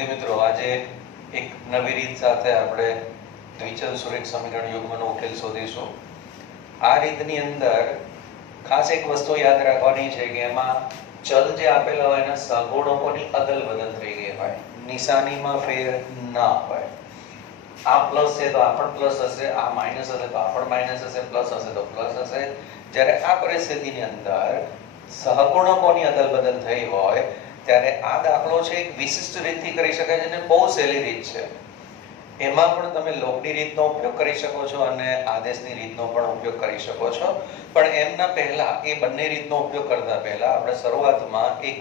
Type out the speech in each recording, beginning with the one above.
વિદ્યાર્થી મિત્રો, આજે એક નવી રીત સાથે આપણે દ્વિચલ સુરેખ સમીકરણ યુગ્મનો ઉકેલ શોધીશું. આ રીતની અંદર ખાસ એક વસ્તુ યાદ રાખવાની છે કે એમાં ચલ જે આપેલા હોય એના સહગુણકોની અદલ બદલ થઈ ગઈ હોય, નિશાનીમાં ફેર ના હોય. આ પ્લસ છે તો આ પણ પ્લસ હશે, આ માઇનસ હશે તો આ પણ માઇનસ હશે, પ્લસ હશે તો પ્લસ હશે. જ્યારે આ પરિસ્થિતિની અંદર સહગુણકોની અદલ બદલ થઈ હોય ત્યારે આ દાખલો છે એક વિશિષ્ટ રીતથી કરી શકાય છે અને બહુ સહેલી રીત છે. એમાં પણ તમે લોગની રીતનો ઉપયોગ કરી શકો છો અને આદેશની રીતનો પણ ઉપયોગ કરી શકો છો. પણ એમના પહેલા એ બંને રીતનો ઉપયોગ કરતા પહેલા આપણે શરૂઆતમાં એક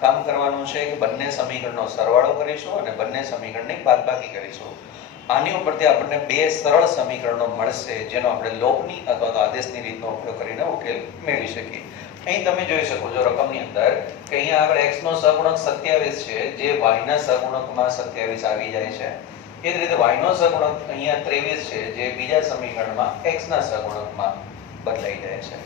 કામ કરવાનું છે કે બંને સમીકરણનો સરવાળો કરીશું અને બંને સમીકરણની બાદબાકી કરીશું. આની ઉપરથી આપણને બે સરળ સમીકરણો મળશે જેનો આપણે લોગની અથવા તો આદેશની રીતનો ઉપયોગ કરીને ઉકેલ મેળવી શકીએ. અહીં તમે જોઈ શકો છો રકમની અંદર કે અહીંયા આગળ x નો સહગુણક 27 છે, જે y ના સહગુણકમાં 27 આવી જાય છે. એ જ રીતે y નો સહગુણક અહીંયા 23 છે, જે બીજા સમીકરણમાં x ના સહગુણકમાં બદલાઈ જાય છે.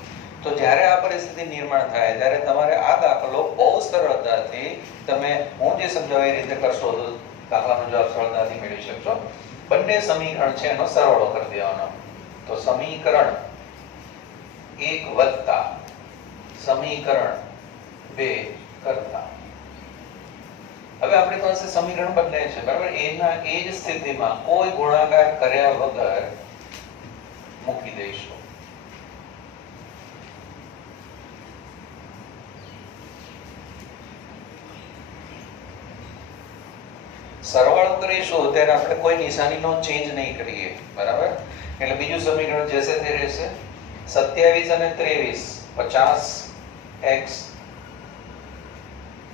તો જ્યારે આ પરિસ્થિતિ નિર્માણ થાય ત્યારે તમારે આ દાખલો બહુ સરળતાથી તમે હું જે સમજાવી એ રીતે કરશો તો દાખલાનો જવાબ સરળતાથી મેળવી શકશો. બંને સમીકરણ છે એનો સરવાળો કરી દેવાનો. તો સમીકરણ 1 વત્તા સમીકરણ 2 કરતા હવે આપણી પાસે સમીકરણ બદલાય છે, બરાબર? એના એ જ સ્થિતિમાં કોઈ ગુણાકાર કર્યા વગર મૂકી દઈશું. સરવાળો કરીશું ત્યારે આપણે કોઈ નિશાનીનો ચેન્જ નહીં કરીએ, બરાબર? એટલે બીજું સમીકરણ જશે તે રહેશે. 27 અને 23 50x.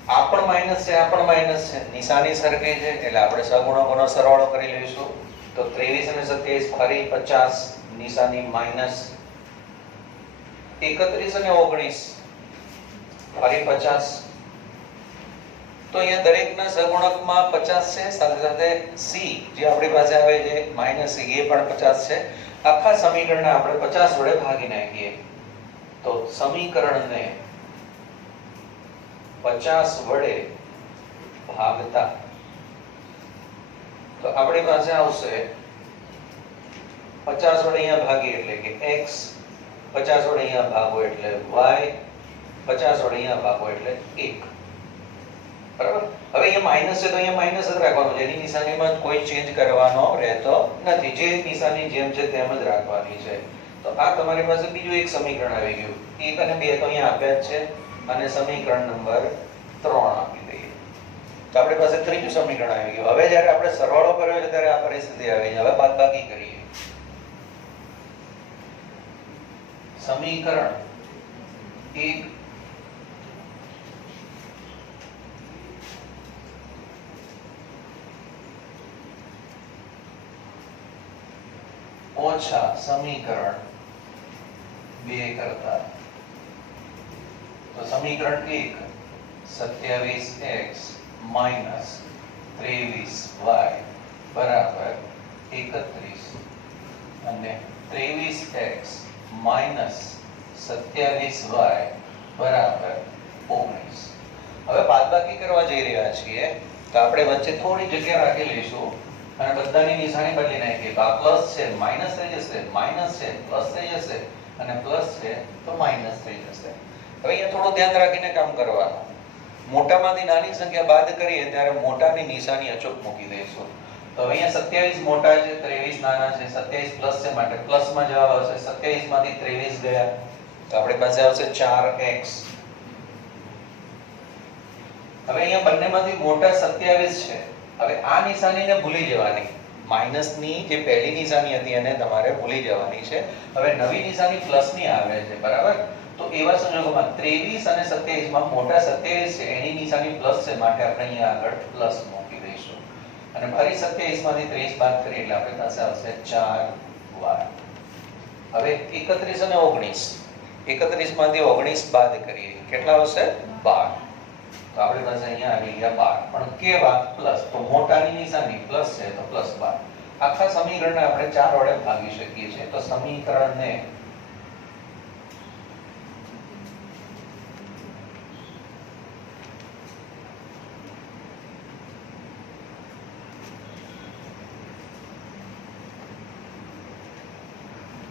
આ પણ માઈનસ છે, આ પણ માઈનસ છે, નિશાની સરખી છે એટલે આપણે સહગુણકોનો સરવાળો કરી લઈશું. તો 23 અને 27 ફરી 50, નિશાની માઈનસ. 31 અને 19 ફરી 50. તો અહીંયા દરેકના સહગુણકમાં 50 છે, સાથે સાથે c જે આપણી પાસે આવે છે માઈનસ c, એ પણ 50 છે. આખા સમીકરણને આપણે 50 વડે ભાગી નાખીએ તો સમીકરણને 50 વડે ભાગતા તો આપણી પાસે આવશે 50 વડે અહીંયા ભાગીએ એટલે કે x, 50 વડે અહીંયા ભાગો એટલે y, 50 વડે અહીંયા ભાગો એટલે 1. બરાબર? હવે અહીંયા માઈનસ છે તો અહીંયા માઈનસ જ રાખવાનું છે, એની નિશાનીમાં કોઈ ચેન્જ કરવાનો રહેતો નથી. જે નિશાની જેમ છે તેમ જ રાખવાની છે. તો આ તમારી પાસે બીજું એક સમીકરણ આવી ગયું. 1 અને 2 તો અહીંયા આપ્યા જ છે અને સમીકરણ નંબર 3 આપી દઈએ તો આપણી પાસે ત્રીજું સમીકરણ આવી ગયું. હવે જ્યારે આપણે સરવાળો કર્યો છે ત્યારે આ પરિસ્થિતિ આવી છે. હવે બાદબાકી કરીએ. સમીકરણ 1 ઓછા સમીકરણ 2 કરતા તો સમીકરણ 1 27x માઈનસ 23y બરાબર 31 અને 23x માઈનસ 27y બરાબર 19. હવે બાદબાકી કરવા જઈ રહ્યા છીએ તો આપણે વચ્ચે થોડી જગ્યા રાખી લઈશું અને બધાની નિશાની બદલી નાખીએ. તો આ પ્લસ છે માઈનસ થઈ જશે, માઈનસ છે પ્લસ થઈ જશે અને પ્લસ છે તો માઈનસ થઈ જશે. હવે અહીંયા થોડું ધ્યાન રાખીને કામ કરવાનું. મોટામાંથી નાની સંખ્યા બાદ કરીએ ત્યારે મોટાની નિશાની અચૂક મૂકી દઈશું. તો અહીંયા 27 મોટા છે, 23 નાના છે, 27 પ્લસ છે માટે પ્લસમાં જવાબ આવશે. 27 માંથી 23 ગયા તો આપણી પાસે આવશે 4x. હવે અહીંયા બંનેમાંથી મોટા 27 છે. હવે આ નિશાનીને ભૂલી જવાની. માઈનસની જે પહેલી નિશાની હતી એને તમારે ભૂલી જવાની છે. હવે નવી નિશાની પ્લસની આવે છે, બરાબર? તો એવા સંજોગોમાં 23 અને 27 માં મોટા 27 છે એની નિશાની પ્લસ છે માટે આપણે અહીંયા આગળ પ્લસ મૂકી દઈશું. અને ફરી 27 માંથી 30 બાદ કરીએ એટલે આપણી પાસે આવશે 4y. હવે 31 અને 19, 31 માંથી 19 બાદ કરીએ કેટલા આવશે? 12. તો આપણી પાસે અહીંયા આવી ગયા 12. પણ કેવા? પ્લસ. તો મોટાની નિશાની પ્લસ છે તો પ્લસ 12. આખા સમીકરણને આપણે 4 વડે ભાગી શકીએ છીએ. તો સમીકરણને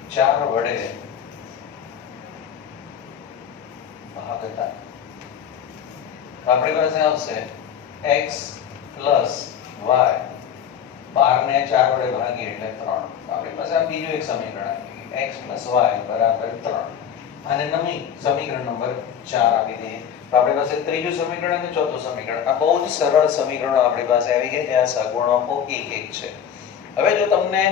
4 વડે ભાગતા તો આપણી પાસે આવશે x plus y 12 ને 4 વડે ભાગીએ એટલે 3 આપણી પાસે આ બીજું એક સમીકરણ આવી ગયું x plus y બરાબર 3 આને નવી સમીકરણ નંબર 4 આપી દઈએ તો આપણી પાસે ત્રીજું સમીકરણ અને ચોથું સમીકરણ આ બહુ જ સરળ સમીકરણો આપણી પાસે આવી ગયા આ સગુણકો એક એક છે હવે જો તમને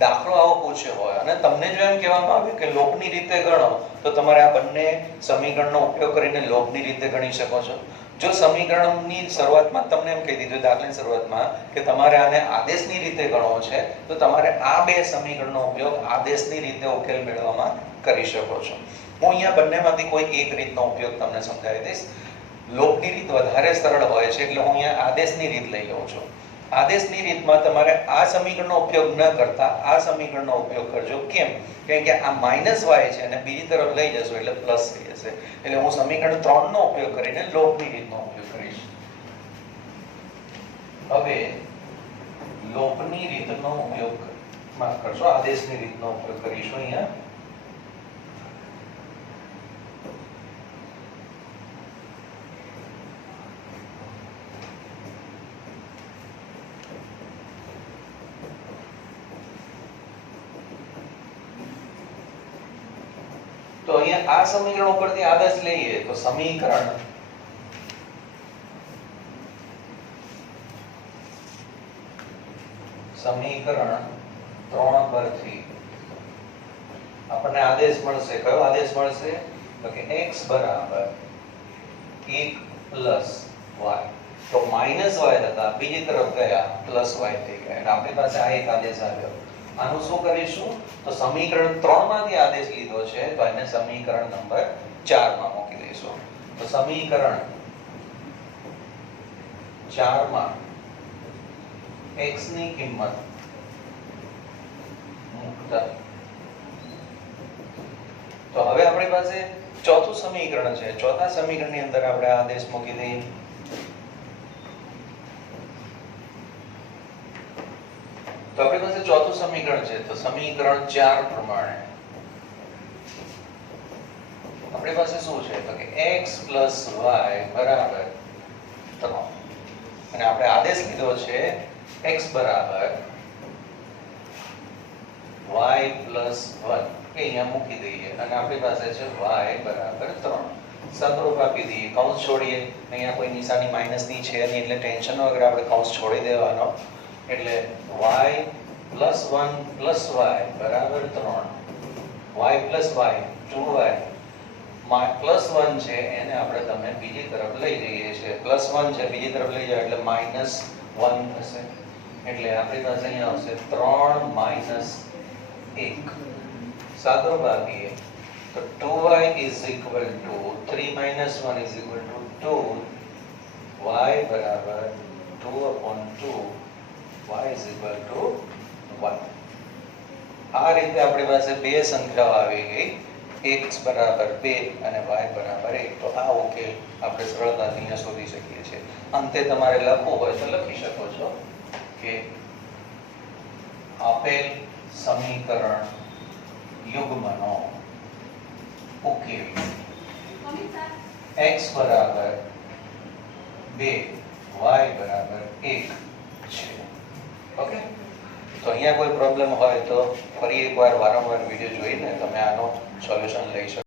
દાખલો આવો પૂછ્યો હોય અને તમને જો એમ કહેવામાં આવે કે લોપની રીતે ગણો તો તમારે આ બંને સમીકરણનો ઉપયોગ કરીને લોપની રીતે ગણી શકો છો જો સમીકરણની શરૂઆતમાં તમને એમ કહી દીધું દાખલાની શરૂઆતમાં કે તમારે આને આદેશની રીતે ગણવો છે તો તમારે આ બે સમીકરણનો ઉપયોગ આદેશની રીતે ઉકેલ મેળવવામાં કરી શકો છો હું અહીંયા બંનેમાંથી કોઈ એક રીતનો ઉપયોગ તમને સમજાવી દઈશ લોપની રીત વધારે સરળ હોય છે એટલે હું અહીંયા આદેશની રીત લઈ લઉં છું આદેશની રીતમાં તમારે આ સમીકરણનો ઉપયોગ ન કરતા આ સમીકરણનો ઉપયોગ કરજો કેમ કારણ કે આ -y છે અને બીજી તરફ લઈ જશો એટલે પ્લસ થઈ જશે એટલે હું સમીકરણ 3 નો ઉપયોગ કરીને લોપની રીતનો ઉપયોગ કરીશ હવે લોપની રીતનો ઉપયોગ માફ કરશો આદેશની રીતનો ઉપયોગ કરીશું અહીંયા તો અહીંયા આ સમીકરણ ઉપરથી આદેશ લઈએ તો સમીકરણ સમીકરણ 3 પરથી આપણને આદેશ મળશે કયો આદેશ મળશે તો કે x બરાબર 1 plus y તો -y હતા બીજી તરફ ગયા +y થઈ ગયા એટલે આપણી પાસે આ એક આદેશ આવ્યો આનું શું કરીશું તો સમીકરણ 3 માંથી આદેશ લીધો છે તો એને સમીકરણ નંબર 4 માં મૂકી દઈશું તો સમીકરણ 4 માં x ની કિંમત મૂકતા તો હવે આપણી પાસે ચોથું સમીકરણ છે ચોથા સમીકરણની અંદર આપણે આદેશ મૂકી દઈએ તો આપણી પાસે ચોથું સમીકરણ છે તો સમીકરણ 4 પ્રમાણે આપણી પાસે શું છે તો કે x y બરાબર 3 અને આપણે આદેશ લીધો છે x બરાબર y plus 1 અહીંયા મૂકી દઈએ અને આપણી પાસે છે y બરાબર 3 સંદર્ભ આપી દઈએ કૌંસ છોડીએ અહીંયા કોઈ નિશાની માઈનસ ની છે નહીં એટલે ટેન્શન વગર આપણે કૌંસ છોડી દેવાનો એટલે y plus 1 plus y બરાબર 3 y plus y 2y plus 1 છે એને આપણે તમે બીજી તરફ લઈ જઈએ છીએ પ્લસ 1 છે બીજી તરફ લઈ જાવ એટલે -1 થશે એટલે આપણી પાસે અહીંયા આવશે 3 1 સાદો ભાગીએ તો 2y is equal to 3 minus 1 is equal to 2 y બરાબર 2/2 y is equal to 1 આ રીતે આપણી પાસે બે સંખ્યાઓ આવી ગઈ x બરાબર 2 અને y બરાબર 1 તો આ ઉકેલ આપણે સરળતાથી અહીંયા શોધી શકીએ છીએ અંતે તમારે લખવું હોય તો લખી શકો છો કે આપેલ સમીકરણ યુગ્મનો ઉકેલ x બરાબર 2 y બરાબર 1 છે ઓકે તો અહીંયા કોઈ પ્રોબ્લેમ હોય તો ફરી એકવાર વારંવાર વિડિયો જોઈને તમે આનો સોલ્યુશન લઈ શકો